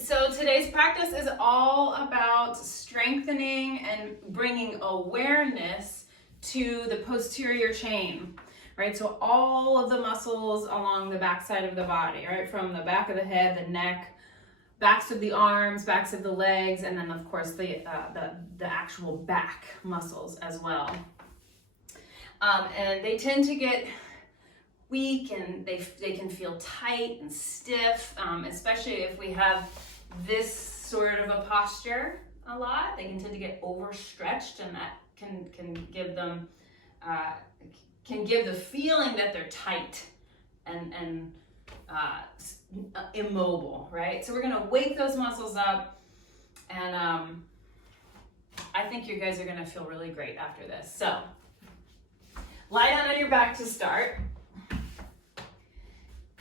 So today's practice is all about strengthening and bringing awareness to the posterior chain, right? So all of the muscles along the backside of the body, right? From the back of the head, the neck, backs of the arms, backs of the legs, and then of course the actual back muscles as well. And they tend to get weak and they can feel tight and stiff, especially if we have this sort of a posture a lot. They can tend to get overstretched, and that can give them can give the feeling that they're tight and immobile, right? So we're gonna wake those muscles up, and I think you guys are gonna feel really great after this. So lie down on your back to start.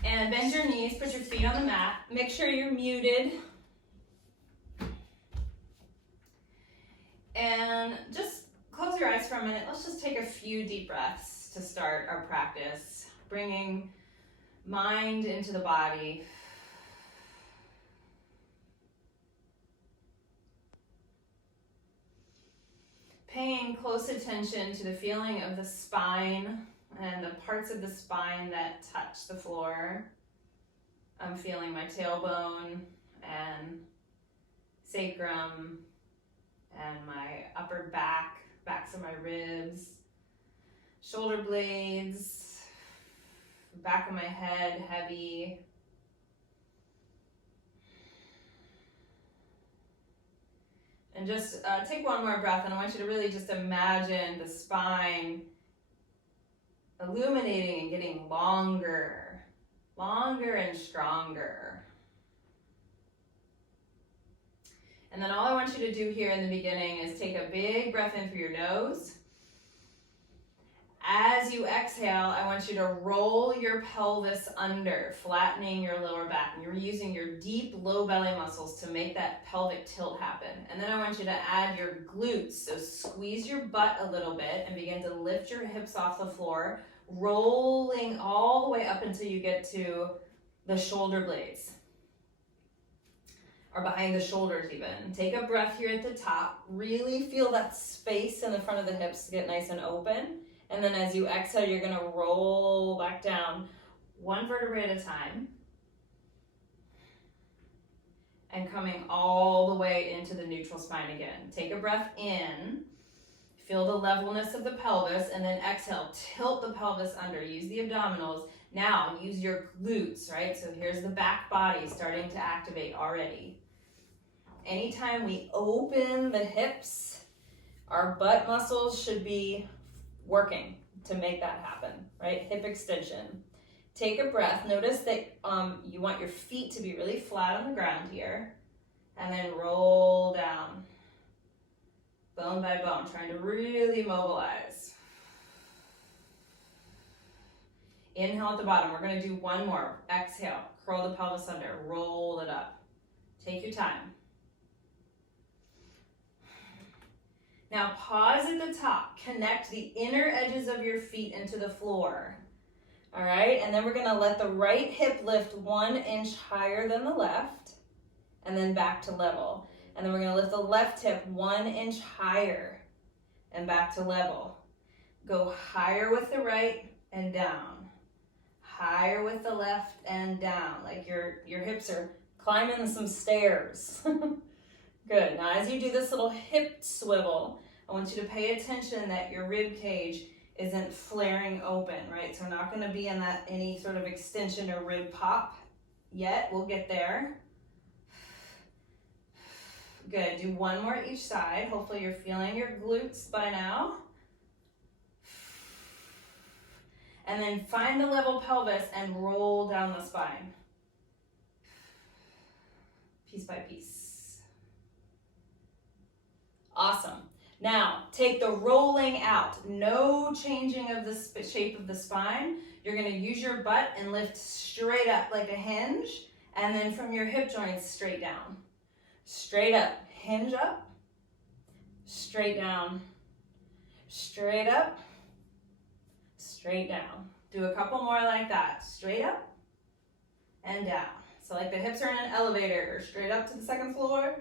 And bend your knees, put your feet on the mat. Make sure you're muted. And just close your eyes for a minute. Let's just take a few deep breaths to start our practice, bringing mind into the body. Paying close attention to the feeling of the spine and the parts of the spine that touch the floor. I'm feeling my tailbone and sacrum and my upper back, backs of my ribs, shoulder blades, back of my head heavy. And just take one more breath, and I want you to really just imagine the spine illuminating and getting longer, longer and stronger. And then all I want you to do here in the beginning is take a big breath in through your nose. As you exhale, I want you to roll your pelvis under, flattening your lower back. And you're using your deep low belly muscles to make that pelvic tilt happen. And then I want you to add your glutes. So squeeze your butt a little bit and begin to lift your hips off the floor, rolling all the way up until you get to the shoulder blades, or behind the shoulders even. Take a breath here at the top. Really feel that space in the front of the hips get nice and open. And then as you exhale, you're gonna roll back down one vertebrae at a time. And coming all the way into the neutral spine again. Take a breath in. Feel the levelness of the pelvis, and then exhale, tilt the pelvis under, use the abdominals. Now use your glutes, right? So here's the back body starting to activate already. Anytime we open the hips, our butt muscles should be working to make that happen, right? Hip extension. Take a breath. Notice that you want your feet to be really flat on the ground here, and then roll down, bone by bone, trying to really mobilize. Inhale at the bottom. We're going to do one more. Exhale, curl the pelvis under, roll it up. Take your time. Now pause at the top. Connect the inner edges of your feet into the floor. All right, and then we're gonna let the right hip lift 1 inch higher than the left, and then back to level. And then we're gonna lift the left hip 1 inch higher and back to level. Go higher with the right and down. Higher with the left and down, like your hips are climbing some stairs. Good. Now as you do this little hip swivel, I want you to pay attention that your rib cage isn't flaring open, right? So we're not going to be in that any sort of extension or rib pop yet. We'll get there. Good. Do one more each side. Hopefully you're feeling your glutes by now. And then find the level pelvis and roll down the spine. Piece by piece. Awesome. Now, take the rolling out. No changing of the shape of the spine. You're going to use your butt and lift straight up like a hinge, and then from your hip joints, straight down. Straight up. Hinge up. Straight down. Straight up. Straight down. Do a couple more like that. Straight up and down. So like the hips are in an elevator, straight up to the second floor,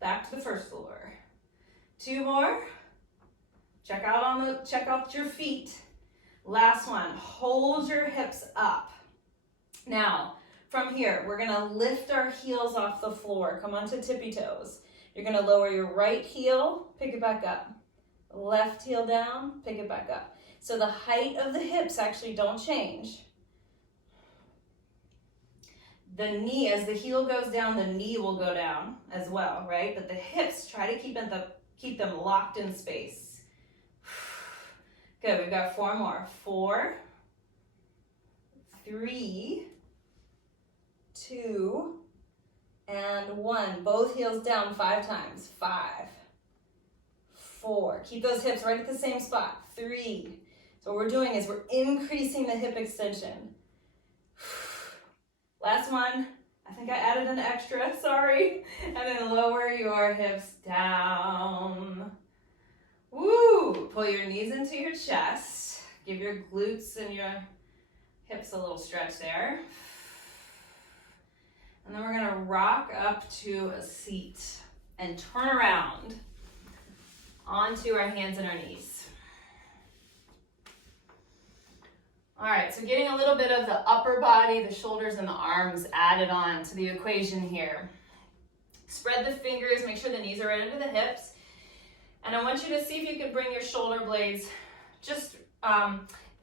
back to the first floor. 2 more. Check out your feet. Last one, hold your hips up. Now, from here, we're gonna lift our heels off the floor. Come onto tippy toes. You're gonna lower your right heel, pick it back up. Left heel down, pick it back up. So the height of the hips actually don't change. The knee, as the heel goes down, the knee will go down as well, right? But the hips, try to keep them locked in space. Good, we've got 4 more. 4, 3, 2, and 1. Both heels down 5 times. 5, 4. Keep those hips right at the same spot. 3. So what we're doing is we're increasing the hip extension. Last one. I think I added an extra, sorry. And then lower your hips down. Woo! Pull your knees into your chest. Give your glutes and your hips a little stretch there. And then we're gonna rock up to a seat and turn around onto our hands and our knees. All right, so getting a little bit of the upper body, the shoulders and the arms added on to the equation here. Spread the fingers, make sure the knees are right under the hips. And I want you to see if you can bring your shoulder blades just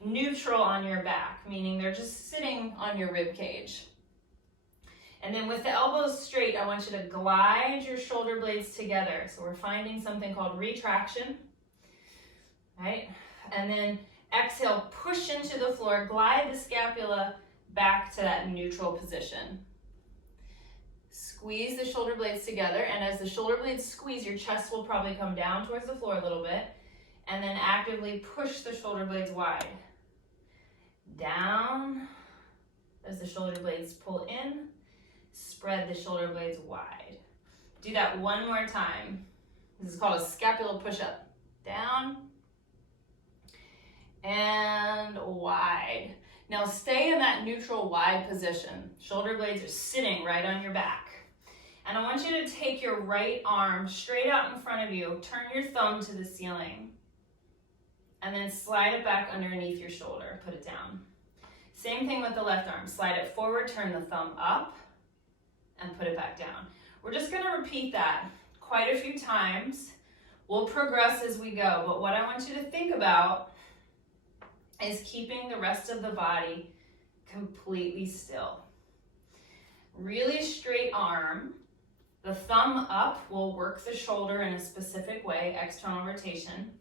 neutral on your back, meaning they're just sitting on your rib cage. And then with the elbows straight, I want you to glide your shoulder blades together. So we're finding something called retraction, right? And then exhale, push into the floor, glide the scapula back to that neutral position. Squeeze the shoulder blades together, and as the shoulder blades squeeze, your chest will probably come down towards the floor a little bit, and then actively push the shoulder blades wide. Down as the shoulder blades pull in. Spread the shoulder blades wide. Do that 1 more time. This is called a scapular push-up. Down and wide. Now stay in that neutral wide position. Shoulder blades are sitting right on your back. And I want you to take your right arm straight out in front of you, turn your thumb to the ceiling, and then slide it back underneath your shoulder, put it down. Same thing with the left arm. Slide it forward, turn the thumb up, and put it back down. We're just gonna repeat that quite a few times. We'll progress as we go, but what I want you to think about is keeping the rest of the body completely still. Really straight arm. The thumb up will work the shoulder in a specific way, external rotation.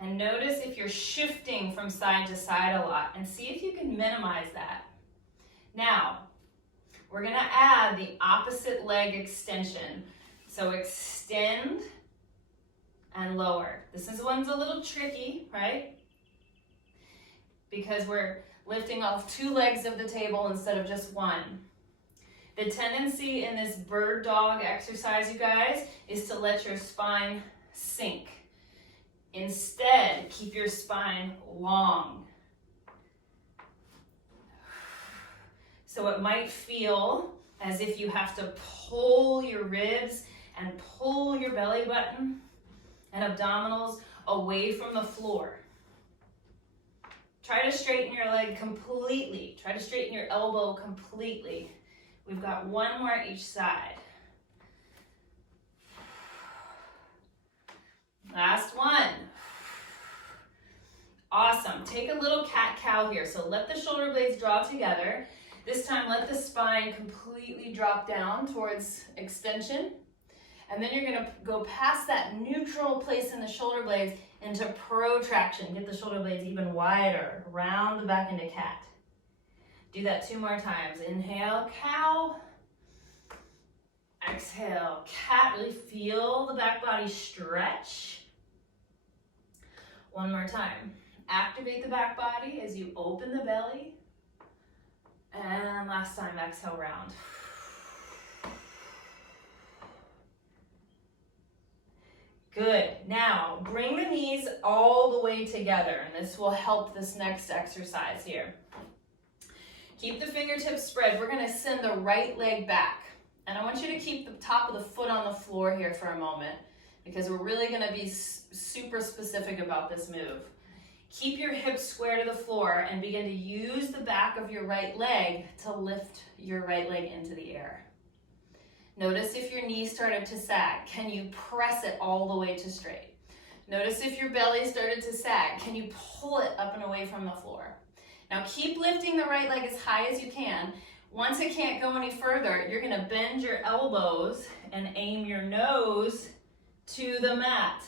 And notice if you're shifting from side to side a lot, and see if you can minimize that. Now, we're gonna add the opposite leg extension. So extend and lower. This one's a little tricky, right? Because we're lifting off 2 legs of the table instead of just 1. The tendency in this bird dog exercise, you guys, is to let your spine sink. Instead, keep your spine long. So it might feel as if you have to pull your ribs and pull your belly button and abdominals away from the floor. Try to straighten your leg completely. Try to straighten your elbow completely. We've got 1 more each side. Last one. Awesome. Take a little cat-cow here. So let the shoulder blades draw together. This time, let the spine completely drop down towards extension. And then you're gonna go past that neutral place in the shoulder blades into protraction. Get the shoulder blades even wider, round the back into cat. Do that 2 more times. Inhale, cow. Exhale, cat. Really feel the back body stretch. 1 more time. Activate the back body as you open the belly. And last time, exhale, round. Good. Now, bring the knees all the way together, and this will help this next exercise here. Keep the fingertips spread. We're going to send the right leg back. And I want you to keep the top of the foot on the floor here for a moment, because we're really going to be super specific about this move. Keep your hips square to the floor and begin to use the back of your right leg to lift your right leg into the air. Notice if your knee started to sag. Can you press it all the way to straight? Notice if your belly started to sag. Can you pull it up and away from the floor? Now keep lifting the right leg as high as you can. Once it can't go any further, you're going to bend your elbows and aim your nose to the mat.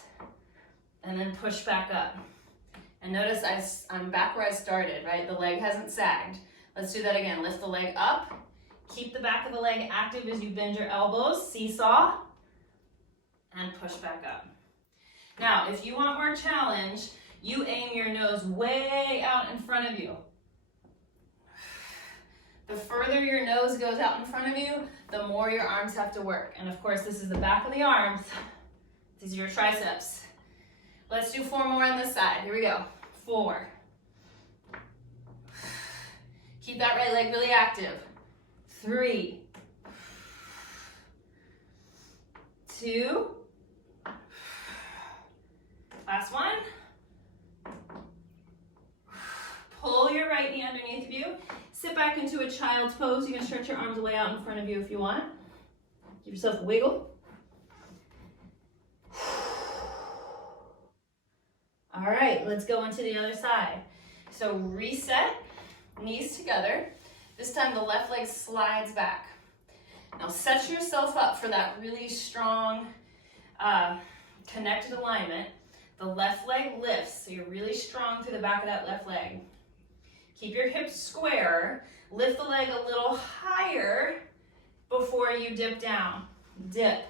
And then push back up. And notice I'm back where I started, right? The leg hasn't sagged. Let's do that again. Lift the leg up. Keep the back of the leg active as you bend your elbows, seesaw, and push back up. Now, if you want more challenge, you aim your nose way out in front of you. The further your nose goes out in front of you, the more your arms have to work. And of course, this is the back of the arms. These are your triceps. Let's do 4 more on this side. Here we go. 4. Keep that right leg really active. 3, 2, last one. Pull your right knee underneath of you. Sit back into a child's pose. You can stretch your arms way out in front of you if you want. Give yourself a wiggle. All right, let's go into the other side. So reset, knees together. This time the left leg slides back. Now set yourself up for that really strong connected alignment. The left leg lifts, so you're really strong through the back of that left leg. Keep your hips square. Lift the leg a little higher before you dip down. Dip.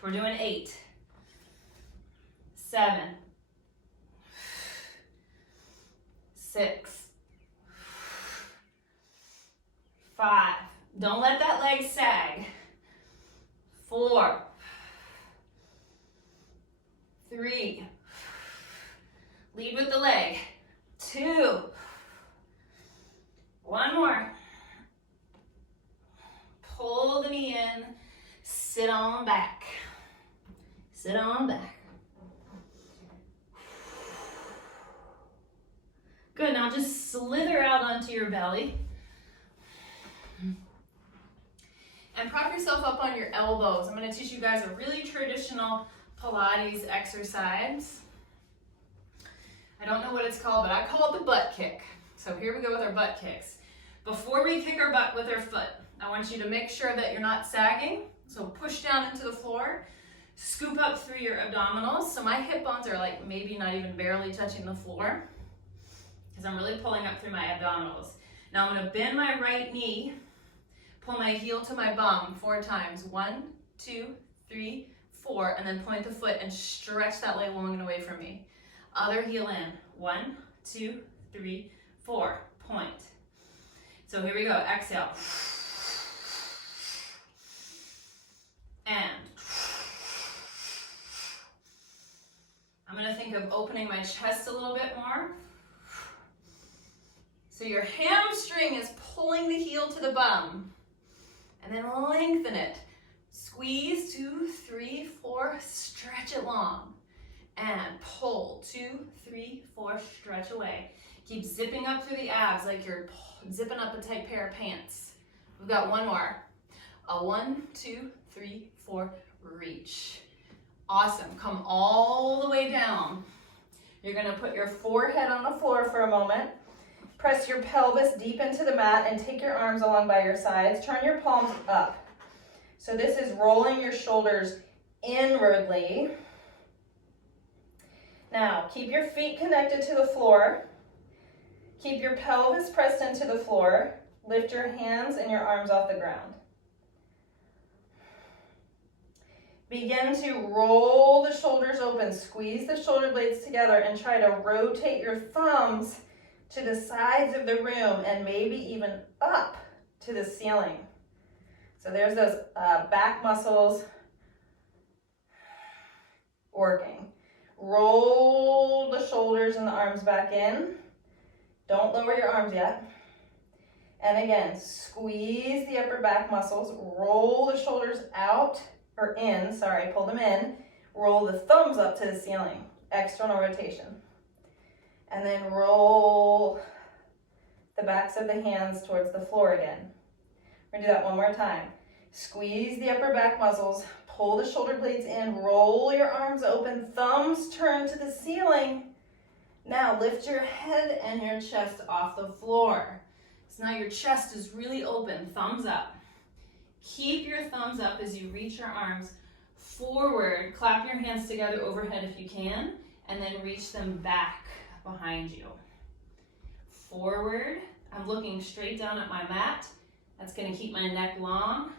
We're doing 8, 7, 6, 5. Don't let that leg sag. 4, 3. Lead with the leg. 2. 1 more. Pull the knee in. Sit on back. Sit on back. Good, now just slither out onto your belly. And prop yourself up on your elbows. I'm going to teach you guys a really traditional Pilates exercise. I don't know what it's called, but I call it the butt kick. So here we go with our butt kicks. Before we kick our butt with our foot, I want you to make sure that you're not sagging. So push down into the floor, scoop up through your abdominals. So my hip bones are like maybe not even barely touching the floor because I'm really pulling up through my abdominals. Now I'm going to bend my right knee, pull my heel to my bum 4 times. 1, 2, 3, 4, and then point the foot and stretch that leg long and away from me. Other heel in. 1, 2, 3, 4. Point. So here we go. Exhale. And I'm going to think of opening my chest a little bit more. So your hamstring is pulling the heel to the bum. And then lengthen it. Squeeze, 2, 3, 4, stretch it long. And pull, 2, 3, 4, stretch away. Keep zipping up through the abs like you're zipping up a tight pair of pants. We've got 1 more. A 1, 2, 3, 4, reach. Awesome, come all the way down. You're gonna put your forehead on the floor for a moment. Press your pelvis deep into the mat and take your arms along by your sides. Turn your palms up. So this is rolling your shoulders inwardly. Now, keep your feet connected to the floor. Keep your pelvis pressed into the floor. Lift your hands and your arms off the ground. Begin to roll the shoulders open. Squeeze the shoulder blades together and try to rotate your thumbs to the sides of the room and maybe even up to the ceiling. So there's those back muscles. working. Roll the shoulders and the arms back in. Don't lower your arms yet. And again, squeeze the upper back muscles. Roll the shoulders out, or in, sorry, pull them in. Roll the thumbs up to the ceiling. External rotation. And then roll the backs of the hands towards the floor again. We're gonna do that one more time. Squeeze the upper back muscles, pull the shoulder blades in, roll your arms open, thumbs turn to the ceiling. Now lift your head and your chest off the floor. So now your chest is really open, thumbs up. Keep your thumbs up as you reach your arms forward. Clap your hands together overhead if you can, and then reach them back behind you. Forward, I'm looking straight down at my mat. That's gonna keep my neck long.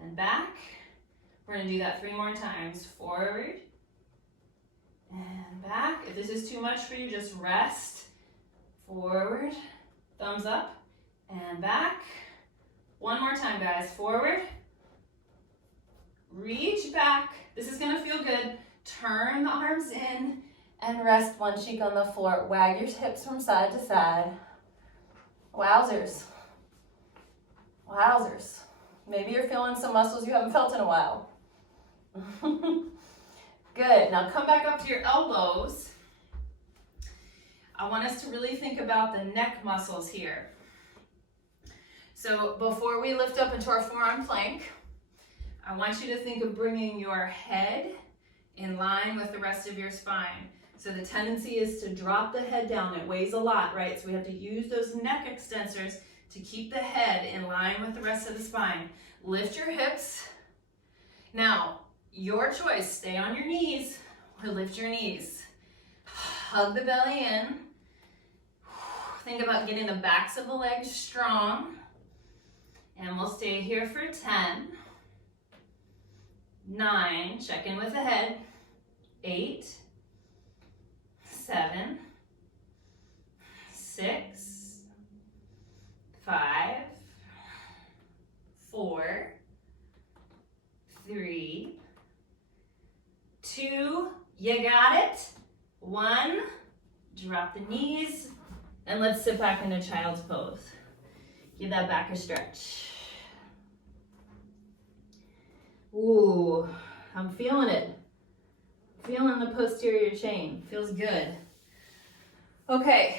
And back. We're gonna do that 3 more times. Forward and back. If this is too much for you, just rest. Forward, thumbs up, and back. 1 more time, guys. Forward, reach back. This is gonna feel good. Turn the arms in and rest one cheek on the floor. Wag your hips from side to side. Wowzers. Wowzers. Maybe you're feeling some muscles you haven't felt in a while. Good. Now come back up to your elbows. I want us to really think about the neck muscles here. So before we lift up into our forearm plank, I want you to think of bringing your head in line with the rest of your spine. So the tendency is to drop the head down. It weighs a lot, right? So we have to use those neck extensors to keep the head in line with the rest of the spine. Lift your hips. Now, your choice, stay on your knees or lift your knees. Hug the belly in. Think about getting the backs of the legs strong. And we'll stay here for 10, 9, check in with the head, 8, 7, 6, 5, 4, 3, 2, you got it. 1, drop the knees, and let's sit back into child's pose. Give that back a stretch. Ooh, I'm feeling it. Feeling the posterior chain. Feels good. Okay.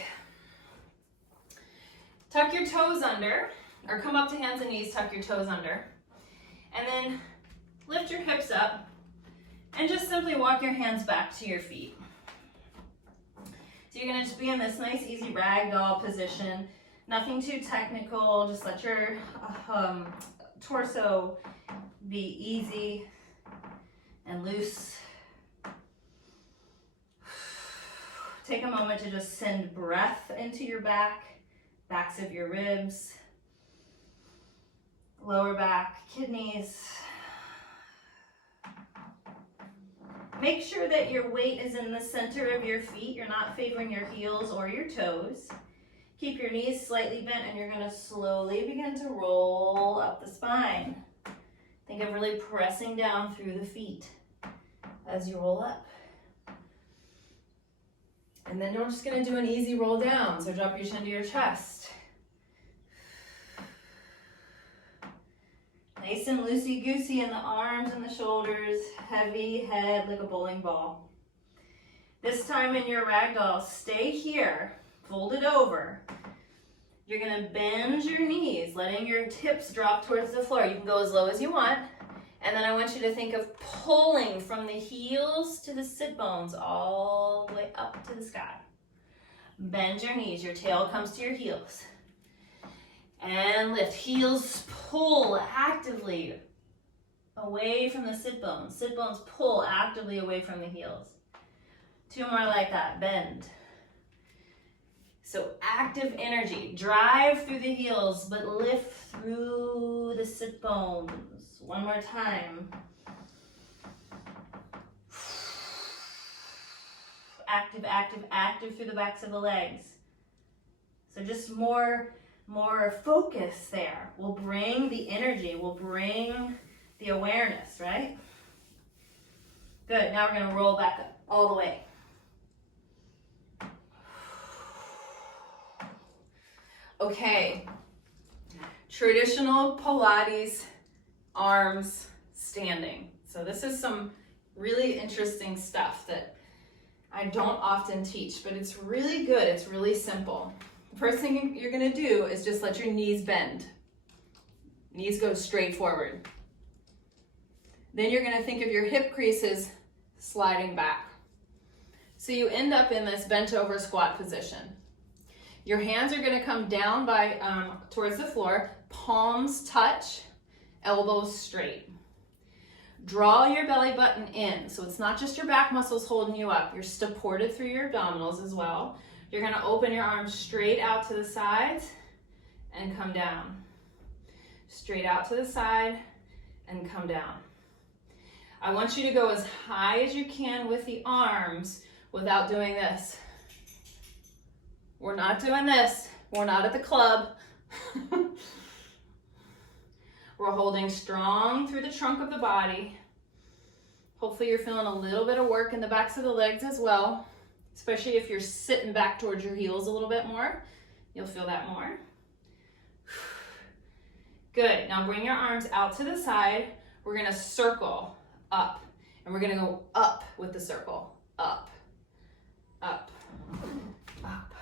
Tuck your toes under, or come up to hands and knees, tuck your toes under. And then lift your hips up and just simply walk your hands back to your feet. So you're gonna just be in this nice, easy ragdoll position. Nothing too technical, just let your torso be easy and loose. Take a moment to just send breath into your back, backs of your ribs, lower back, kidneys. Make sure that your weight is in the center of your feet. You're not favoring your heels or your toes. Keep your knees slightly bent, and you're going to slowly begin to roll up the spine. Think of really pressing down through the feet as you roll up. And then we're just going to do an easy roll down. So drop your chin to your chest. Nice and loosey-goosey in the arms and the shoulders. Heavy head like a bowling ball. This time in your ragdoll, stay here. Fold it over. You're gonna bend your knees, letting your hips drop towards the floor. You can go as low as you want. And then I want you to think of pulling from the heels to the sit bones all the way up to the sky. Bend your knees, your tail comes to your heels. And lift, heels pull actively away from the sit bones. Sit bones pull actively away from the heels. 2 more like that, bend. So active energy, drive through the heels, but lift through the sit bones. 1 more time. Active, active, active through the backs of the legs. So just more focus there. We'll bring the energy, we'll bring the awareness, right? Good, now we're gonna roll back up all the way. Okay, traditional Pilates arms standing. So this is some really interesting stuff that I don't often teach, but it's really good, it's really simple. The first thing you're gonna do is just let your knees bend. Knees go straight forward. Then you're gonna think of your hip creases sliding back. So you end up in this bent over squat position. Your hands are gonna come down by towards the floor, palms touch, elbows straight. Draw your belly button in, so it's not just your back muscles holding you up, you're supported through your abdominals as well. You're gonna open your arms straight out to the sides and come down. Straight out to the side and come down. I want you to go as high as you can with the arms without doing this. We're not doing this. We're not at the club. We're holding strong through the trunk of the body. Hopefully you're feeling a little bit of work in the backs of the legs as well, especially if you're sitting back towards your heels a little bit more. You'll feel that more. Good, now bring your arms out to the side. We're gonna circle up, and we're gonna go up with the circle. Up, up, up.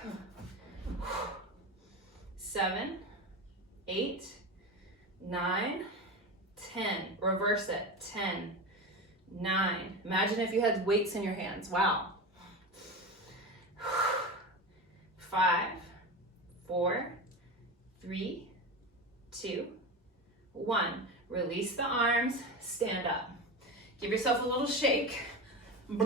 7, 8, 9, 10. Reverse it. 10, 9. Imagine if you had weights in your hands. Wow. 5, 4, 3, 2, 1. Release the arms, stand up. Give yourself a little shake. And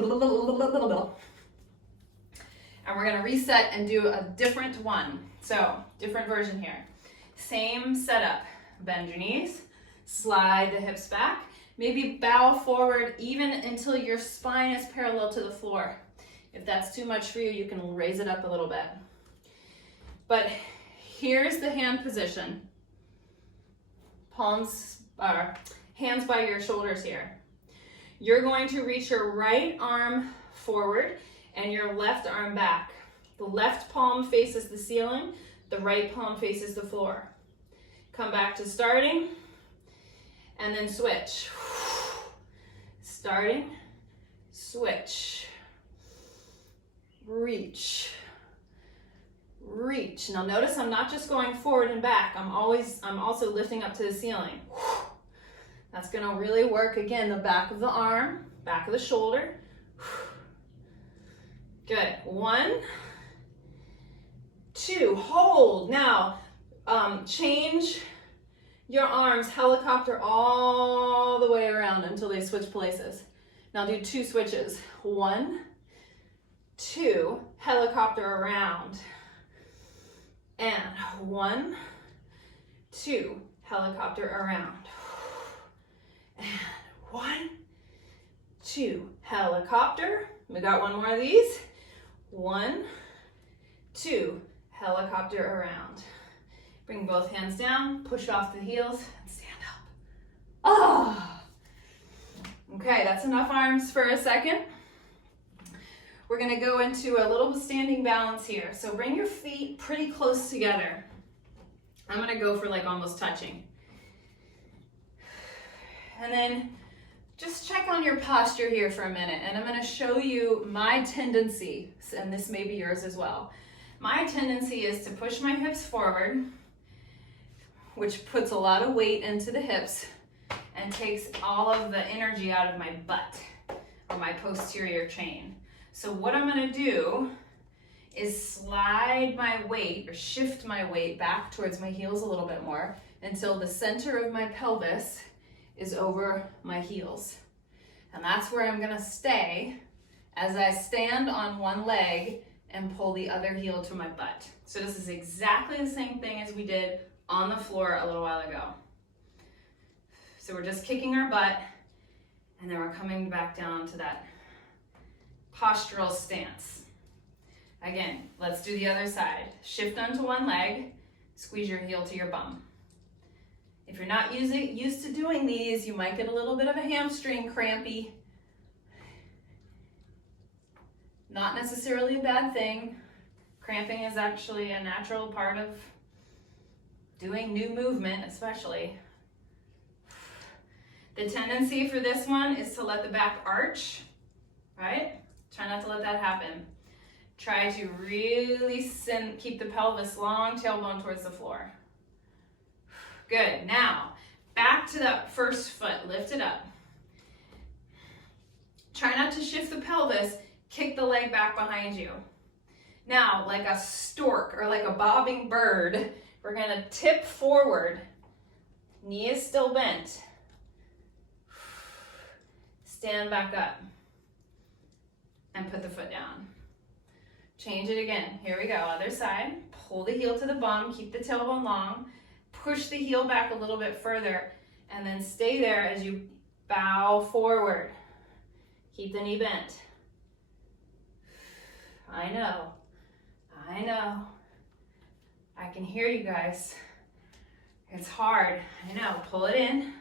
we're gonna reset and do a different one. So, different version here. Same setup. Bend your knees, slide the hips back, maybe bow forward even until your spine is parallel to the floor. If that's too much for you, you can raise it up a little bit. But here's the hand position. Palms, hands by your shoulders here. You're going to reach your right arm forward and your left arm back. The left palm faces the ceiling, the right palm faces the floor. Come back to starting, and then switch. Starting, switch, reach, reach. Now notice I'm not just going forward and back, I'm also lifting up to the ceiling. That's gonna really work, again, the back of the arm, back of the shoulder. Good, 1, 2, hold. Now, change your arms, helicopter all the way around until they switch places. Now do 2 switches. 1, 2, helicopter around. And 1, 2, helicopter around. And 1, 2, helicopter. We got one more of these. 1, 2, helicopter around. Bring both hands down, push off the heels, and stand up. Ah! Okay, that's enough arms for a second. We're gonna go into a little standing balance here. So bring your feet pretty close together. I'm gonna go for like almost touching. And then just check on your posture here for a minute, and I'm gonna show you my tendency, and this may be yours as well. My tendency is to push my hips forward, which puts a lot of weight into the hips and takes all of the energy out of my butt or my posterior chain. So what I'm gonna do is slide my weight or shift my weight back towards my heels a little bit more until the center of my pelvis is over my heels. And that's where I'm gonna stay as I stand on one leg and pull the other heel to my butt. So this is exactly the same thing as we did on the floor a little while ago. So we're just kicking our butt, and then we're coming back down to that postural stance. Again, let's do the other side. Shift onto one leg, squeeze your heel to your bum. If you're not used to doing these, you might get a little bit of a hamstring crampy. Not necessarily a bad thing. Cramping is actually a natural part of doing new movement, especially. The tendency for this one is to let the back arch, right? Try not to let that happen. Try to really keep the pelvis long, tailbone towards the floor. Good. Now, back to the first foot. Lift it up. Try not to shift the pelvis. Kick the leg back behind you. Now, like a stork or like a bobbing bird, we're going to tip forward. Knee is still bent. Stand back up. And put the foot down. Change it again. Here we go. Other side. Pull the heel to the bum. Keep the tailbone long. Push the heel back a little bit further. And then stay there as you bow forward. Keep the knee bent. I know. I know. I can hear you guys. It's hard. I know. Pull it in.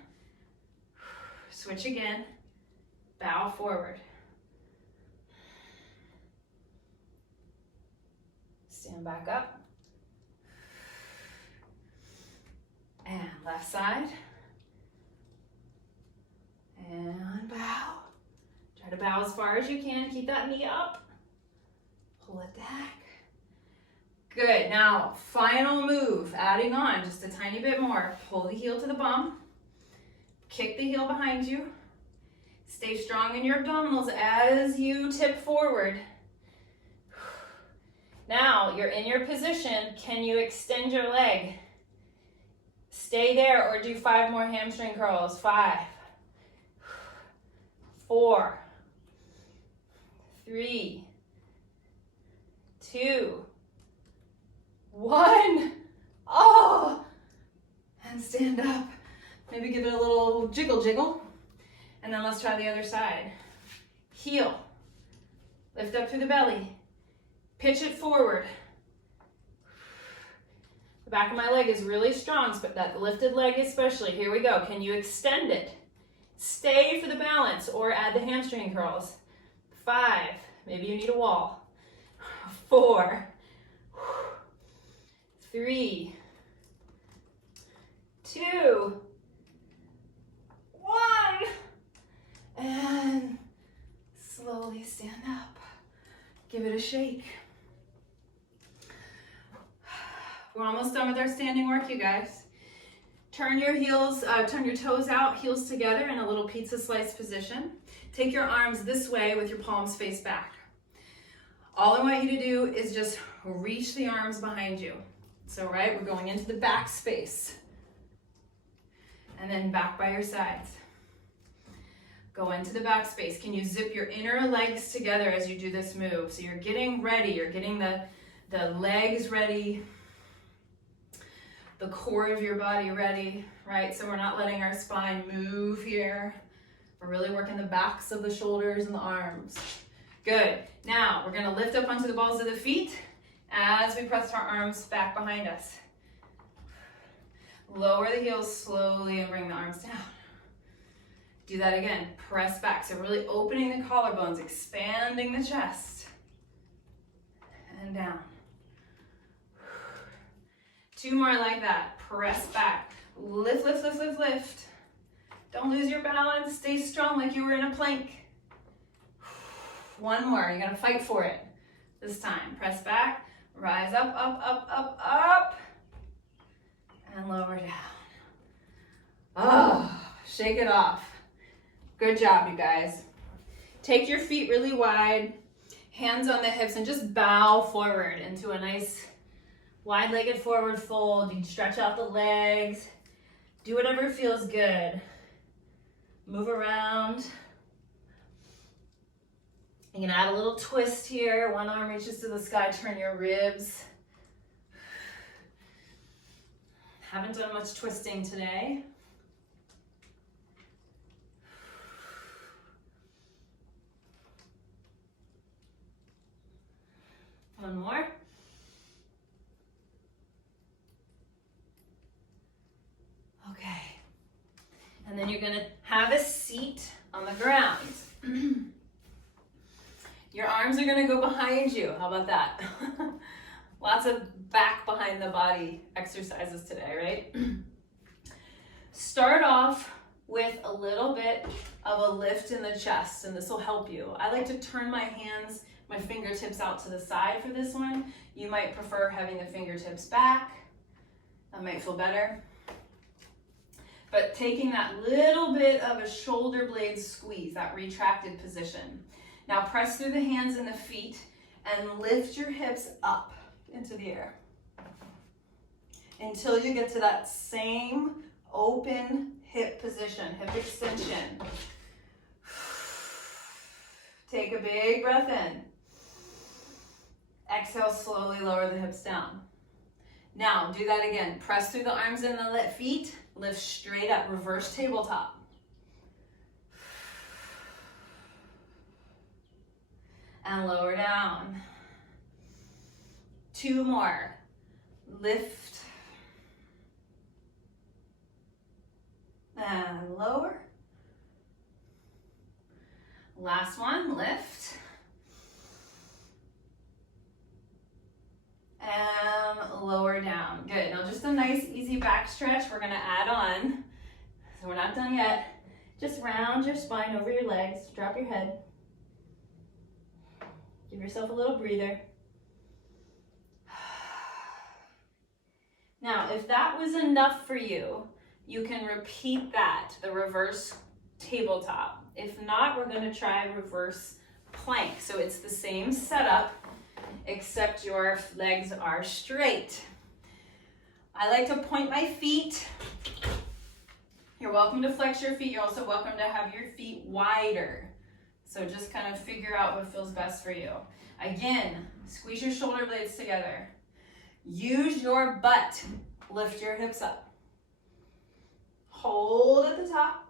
Switch again. Bow forward. Stand back up. And left side. And bow. Try to bow as far as you can. Keep that knee up. Pull it back. Good. Now, final move. Adding on just a tiny bit more. Pull the heel to the bum. Kick the heel behind you. Stay strong in your abdominals as you tip forward. Now, you're in your position. Can you extend your leg? Stay there or do 5 more hamstring curls. 5, 4, 3, 2, 1. Oh! And stand up. Maybe give it a little jiggle jiggle. And then let's try the other side. Heel. Lift up through the belly. Pitch it forward. The back of my leg is really strong, but that lifted leg especially. Here we go. Can you extend it? Stay for the balance or add the hamstring curls. 5. Maybe you need a wall. 4. 3. 2. 1. And slowly stand up. Give it a shake. We're almost done with our standing work, you guys. Turn your toes out, heels together in a little pizza slice position. Take your arms this way with your palms face back. All I want you to do is just reach the arms behind you. So, right, we're going into the back space. And then back by your sides. Go into the back space. Can you zip your inner legs together as you do this move? So you're getting ready. You're getting the legs ready. The core of your body ready, right? So we're not letting our spine move here. We're really working the backs of the shoulders and the arms. Good. Now we're gonna lift up onto the balls of the feet as we press our arms back behind us. Lower the heels slowly and bring the arms down. Do that again. Press back. So really opening the collarbones, expanding the chest. And down. 2 more like that. Press back. Lift, lift, lift, lift, lift. Don't lose your balance. Stay strong like you were in a plank. 1 more. You're going to fight for it this time. Press back. Rise up, up, up, up, up. And lower down. Oh, shake it off. Good job, you guys. Take your feet really wide. Hands on the hips and just bow forward into a nice wide-legged forward fold. You can stretch out the legs. Do whatever feels good. Move around. You can add a little twist here. One arm reaches to the sky. Turn your ribs. Haven't done much twisting today. One more. Okay. And then you're going to have a seat on the ground. Your arms are gonna go behind you. How about that? Lots of back behind the body exercises today, right? Start off with a little bit of a lift in the chest, and this will help you. I like to turn my hands, my fingertips out to the side for this one. You might prefer having the fingertips back. That might feel better. But taking that little bit of a shoulder blade squeeze, that retracted position. Now press through the hands and the feet and lift your hips up into the air until you get to that same open hip position, hip extension. Take a big breath in. Exhale, slowly lower the hips down. Now do that again. Press through the arms and the feet. Lift straight up, reverse tabletop. And lower down. 2 more. Lift. And lower. Last one, lift. And lower down. Good. Now just a nice easy back stretch. We're going to add on. So we're not done yet. Just round your spine over your legs. Drop your head. Give yourself a little breather. Now, if that was enough for you, you can repeat that, the reverse tabletop. If not, we're going to try reverse plank. So it's the same setup, except your legs are straight. I like to point my feet. You're welcome to flex your feet. You're also welcome to have your feet wider. So just kind of figure out what feels best for you. Again, squeeze your shoulder blades together. Use your butt. Lift your hips up. Hold at the top.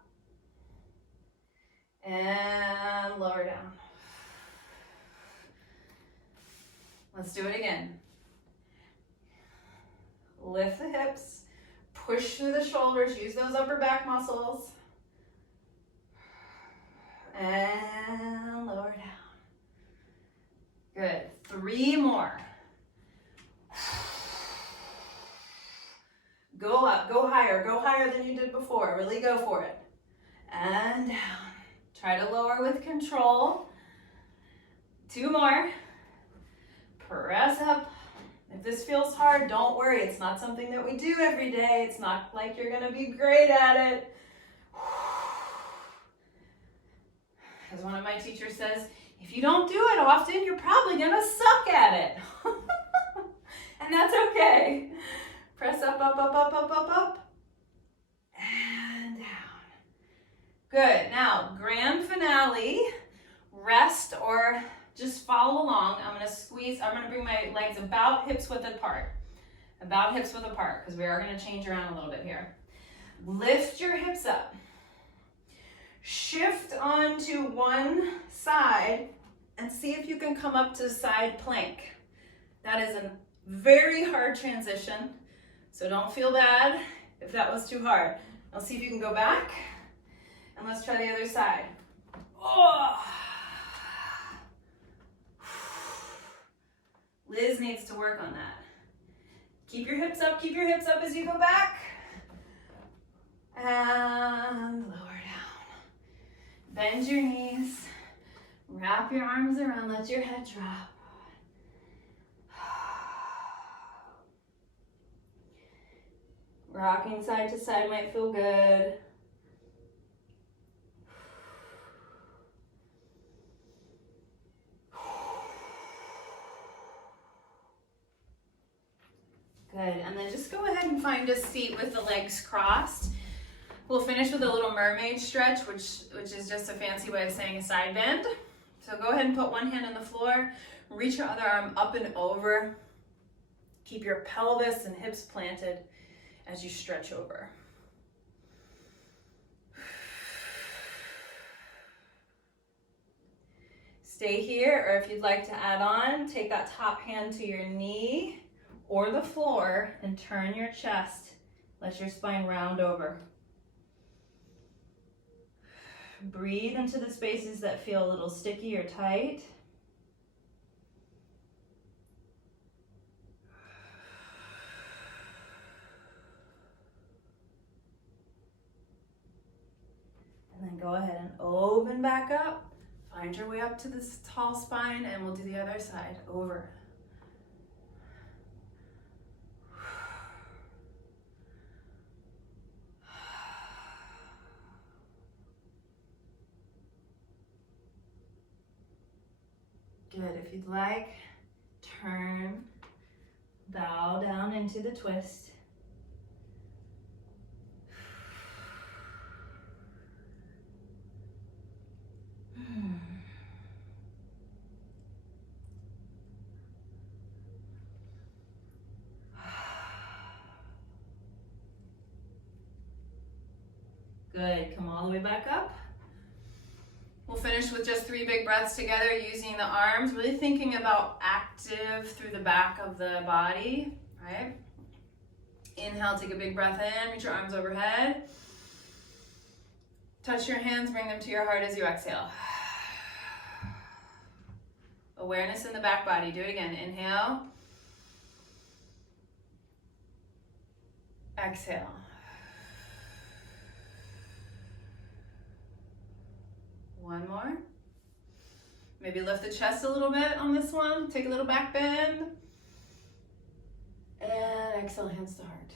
And lower down. Let's do it again. Lift the hips. Push through the shoulders. Use those upper back muscles. And lower down. Good. 3 more. Go up, go higher than you did before. Really go for it. And down. Try to lower with control. 2 more. Press up. If this feels hard, don't worry. It's not something that we do every day. It's not like you're going to be great at it. As one of my teachers says, if you don't do it often, you're probably going to suck at it. And that's okay. Press up, up, up, up, up, up, up. And down. Good. Now, grand finale. Rest or just follow along. I'm going to squeeze. I'm going to bring my legs about hips width apart. About hips width apart, because we are going to change around a little bit here. Lift your hips up. Shift onto one side and see if you can come up to side plank. That is a very hard transition, so don't feel bad if that was too hard. I'll see if you can go back, and let's try the other side. Oh. Liz needs to work on that. Keep your hips up as you go back. And lower down. Bend your knees. Wrap your arms around, let your head drop. Rocking side to side might feel good. Good, and then just go ahead and find a seat with the legs crossed. We'll finish with a little mermaid stretch, which is just a fancy way of saying a side bend. So go ahead and put one hand on the floor, reach your other arm up and over. Keep your pelvis and hips planted as you stretch over. Stay here, or if you'd like to add on, take that top hand to your knee or the floor and turn your chest. Let your spine round over. Breathe into the spaces that feel a little sticky or tight. go ahead and open back up. Find your way up to this tall spine, and we'll do the other side. Over. Good. If you'd like, turn, bow down into the twist. Good. Come all the way back up. We'll finish with just 3 big breaths together using the arms, really thinking about active through the back of the body, right? Inhale, take a big breath in, reach your arms overhead. Touch your hands, bring them to your heart as you exhale. Awareness in the back body. Do it again. Inhale. Exhale. One more. Maybe lift the chest a little bit on this one. Take a little back bend. And exhale, hands to heart.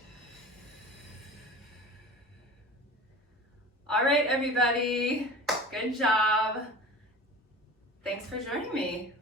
All right, everybody. Good job. Thanks for joining me.